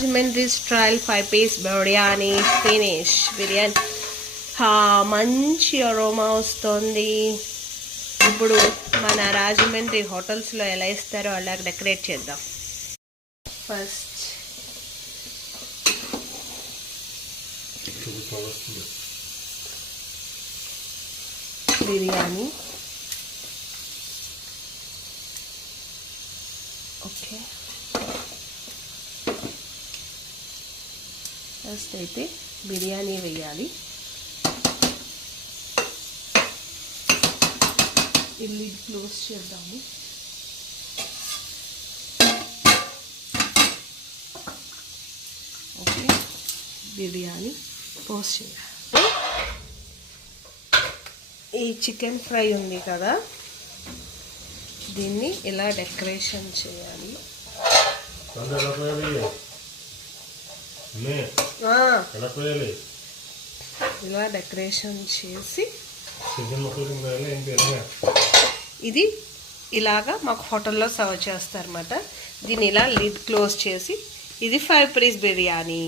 Rajahmundry style 5-piece biryani finish. Biryani మంచి aroma వస్తుంది. ఇప్పుడు మన రాజమండ్రి హోటల్స్లో ఎలా ఇస్తారో అలా డెకరేట్ చేద్దాం. ఫస్ట్ బిర్యానీ. ఓకే, ఫస్ట్ అయితే బిర్యానీ వేయాలి. ఇల్లు క్లోజ్ చేద్దాము. ఓకే, బిర్యానీ పోస్ట్ చేయాలి. ఈ చికెన్ ఫ్రై ఉంది కదా, దీన్ని ఇలా డెకరేషన్ చేయాలి. ఇలా డెకరేషన్ చేసి ఇది ఇలాగా మాకు హోటల్లో సర్వ్ చేస్తారన్నమాట. దీన్ని ఇలా లిడ్ క్లోజ్ చేసి, ఇది 5-piece బిర్యానీ.